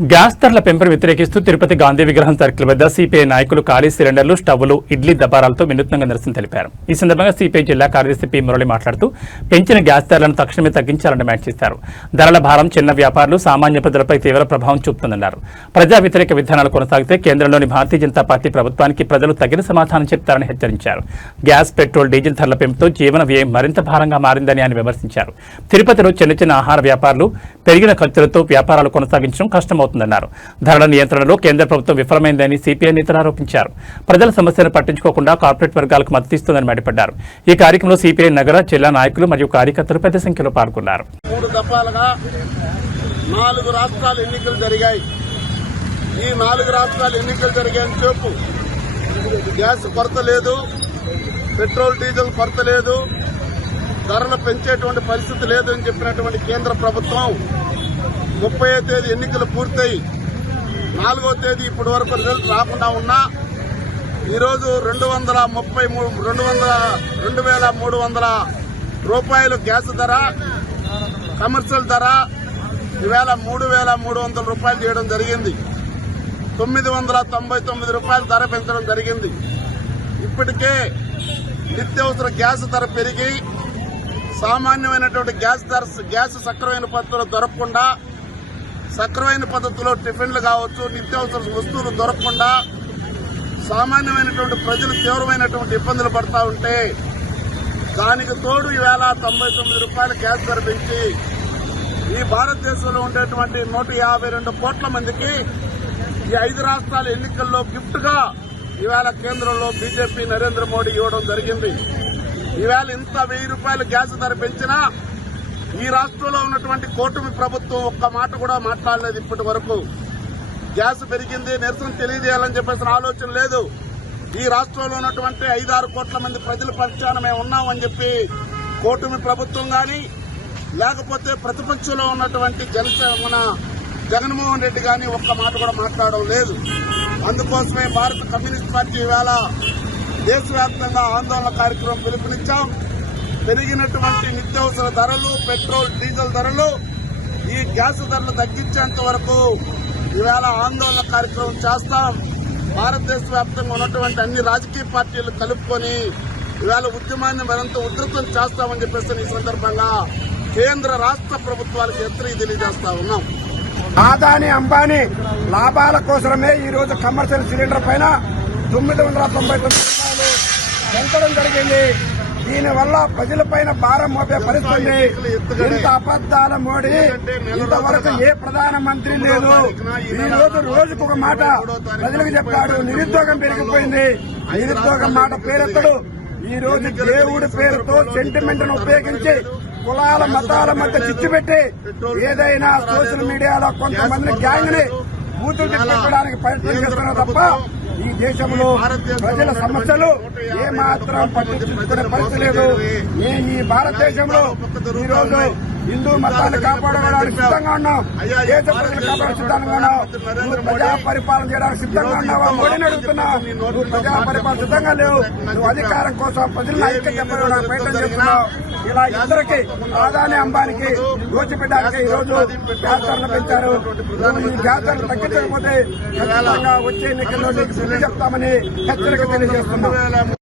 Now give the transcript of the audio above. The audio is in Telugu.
గ్యాస్ ధరల పెంపును వ్యతిరేకిస్తూ తిరుపతి గాంధీ విగ్రహం సర్కిల్ వద్ద సిపిఐ నాయకులు ఖాళీ సిలిండర్లు, స్టవ్లు, ఇడ్లీ దబారాలతో వినూత్నంగా నిరసన తెలిపారు. ఈ సందర్భంగా సిపిఐ జిల్లా కార్యదర్శి పి మురళి మాట్లాడుతూ పెంచిన గ్యాస్ ధరలను తక్షణమే తగ్గించాలని డిమాండ్ చేశారు. ధరల భారం చిన్న వ్యాపారులు, సామాన్య ప్రజలపై తీవ్ర ప్రభావం చూపుతుందన్నారు. ప్రజా వ్యతిరేక విధానాలు కొనసాగితే కేంద్రంలోని భారతీయ జనతా పార్టీ ప్రభుత్వానికి ప్రజలు తగిన సమాధానం చెప్తారని హెచ్చరించారు. గ్యాస్, పెట్రోల్, డీజిల్ ధరల పెంపుతో జీవన వ్యయం మరింత భారంగా మారిందని ఆయన విమర్శించారు. తిరుపతిలో చిన్న ఆహార వ్యాపారులు పెరిగిన ఖర్చులతో వ్యాపారాలు కొనసాగించడం కష్టమవుతుందన్నారు. ధరల నియంత్రణలో కేంద్ర ప్రభుత్వం విఫలమైందని సిపిఐ నేతలు ఆరోపించారు. ప్రజల సమస్యలను పట్టించుకోకుండా కార్పొరేట్ వర్గాలకు మద్దతిస్తుందని మండిపడ్డారు. ఈ కార్యక్రమంలో సిపిఐ నగర, జిల్లా నాయకులు మరియు కార్యకర్తలు పెద్ద సంఖ్యలో పాల్గొన్నారు. 3 దఫాలుగా 4 రాష్ట్రాల ఎన్నికలు జరిగాయి. ఈ 4 రాష్ట్రాల ఎన్నికలు జరిగాయని చెప్పు గ్యాస్ కొరత లేదు, పెట్రోల్ డీజిల్ కొరత లేదు, ధరలు పెంచేటువంటి పరిస్థితి లేదు అని చెప్పినటువంటి కేంద్ర ప్రభుత్వం 30వ తేదీ ఎన్నికలు పూర్తయి 4వ తేదీ ఇప్పటి వరకు రిజల్ట్ రాకుండా ఉన్నా ఈరోజు 2,300 రూపాయలు గ్యాస్ ధర, కమర్షియల్ ధర ఈవేళ 3,300 రూపాయలు చేయడం జరిగింది. 999 రూపాయల ధర పెంచడం జరిగింది. ఇప్పటికే నిత్యావసర గ్యాస్ ధర పెరిగి సామాన్యమైనటువంటి గ్యాస్ సక్రమైన పద్ధతిలో దొరకకుండా, సక్రమైన పద్ధతిలో టిఫిన్లు కావచ్చు, నిత్యావసర వస్తువులు దొరకకుండా సామాన్యమైనటువంటి ప్రజలు తీవ్రమైనటువంటి ఇబ్బందులు పడతా ఉంటే దానికి తోడు ఈవేళ 99 రూపాయల గ్యాస్ ధర పెంచి ఈ భారతదేశంలో ఉండేటువంటి 152 కోట్ల మందికి ఈ 5 రాష్ట్రాల ఎన్నికల్లో గిఫ్ట్ గా ఈవేళ కేంద్రంలో బీజేపీ నరేంద్ర మోడీ ఇవ్వడం జరిగింది. ఈవేళ ఇంత 1000 రూపాయల గ్యాస్ ధర పెంచినా ఈ రాష్ట్రంలో ఉన్నటువంటి కూటమి ప్రభుత్వం ఒక్క మాట కూడా మాట్లాడలేదు. ఇప్పటి వరకు గ్యాస్ పెరిగింది, నిరసన తెలియజేయాలని చెప్పేసిన ఆలోచన లేదు. ఈ రాష్ట్రంలో ఉన్నటువంటి 5-6 కోట్ల మంది ప్రజల పక్షాన మేము ఉన్నామని చెప్పి కూటమి ప్రభుత్వం గాని లేకపోతే ప్రతిపక్షంలో ఉన్నటువంటి మన జగన్మోహన్ రెడ్డి గాని ఒక్క మాట కూడా మాట్లాడడం లేదు. అందుకోసమే భారత కమ్యూనిస్ట్ పార్టీ ఈవేళ దేశవ్యాప్తంగా ఆందోళన కార్యక్రమం పిలుపునిచ్చాం. పెరిగినటువంటి నిత్యావసర ధరలు, పెట్రోల్, డీజిల్ ధరలు, ఈ గ్యాస్ ధరలు తగ్గించేంత వరకు ఈవేళ ఆందోళన కార్యక్రమం చేస్తాం. భారతదేశ వ్యాప్తంగా ఉన్నటువంటి అన్ని రాజకీయ పార్టీలు కలుపుకొని ఈవేళ ఉద్యమాన్ని మరింత ఉధృతం చేస్తామని చెప్పేసి ఈ సందర్భంగా కేంద్ర రాష్ట్ర ప్రభుత్వాలకు హెచ్చరిక తెలియజేస్తా ఉన్నాం. ఆదాని, అంబానీ లాభాల కోసమే ఈ రోజు కమర్షియల్ సిలిండర్ పైన 999 రూపాయలు పెంచడం జరిగింది. దీనివల్ల ప్రజలపైన భారం మోపే పరిస్థితి. ఇంత అబద్దాల మోడీ ఇంతవరకు ఏ ప్రధానమంత్రి లేదు. ఈ రోజు రోజుకు ఒక మాట ప్రజలకు చెప్పాడు. నిరుద్యోగం పెరిగిపోయింది, నిరుద్యోగం మాట పేరెత్తడు. ఈ రోజు దేవుడి పేరుతో సెంటిమెంట్ ను ఉపయోగించి కులాల, మతాల మధ్య చిచ్చు పెట్టి ఏదైనా సోషల్ మీడియాలో కొంతమంది గ్యాంగ్ ని బూతులు పెట్టడానికి ప్రయత్నం చేస్తున్నారు తప్ప ఈ దేశంలో ప్రజల సమస్యలు ఏమాత్రం పట్టించుకునే పరిస్థితి లేదు. ఈ భారతదేశంలో ఈ రోజు హిందూ మతాన్ని కాపాడుకోవడానికి సిద్ధంగా ఉన్నాం, దేశ ప్రజలు కాపాడడానికి సిద్ధంగా ఉన్నాం. నువ్వు ప్రజా పరిపాలన చేయడానికి సిద్ధంగా ఉన్నావా? మోడీని అడుగుతున్నా. నువ్వు ప్రజా పరిపాలన సిద్ధంగా లేవు. నువ్వు అధికారం కోసం ప్రజలను ఐక్యత చెప్పడానికి ప్రయత్నం చేస్తున్నావు. ఇలా ఇద్దరికి, ఆదాని, అంబానీకి దోచిపెట్టడానికి ఈ రోజు గ్యాస్ ధరలు పెంచారు. ఈ గ్యాస్ ధరలు తగ్గించకపోతే ఖచ్చితంగా వచ్చే ఎన్నికల్లో నీకు బుద్ధి చెప్తామని హెచ్చరిక తెలియజేస్తున్నాం.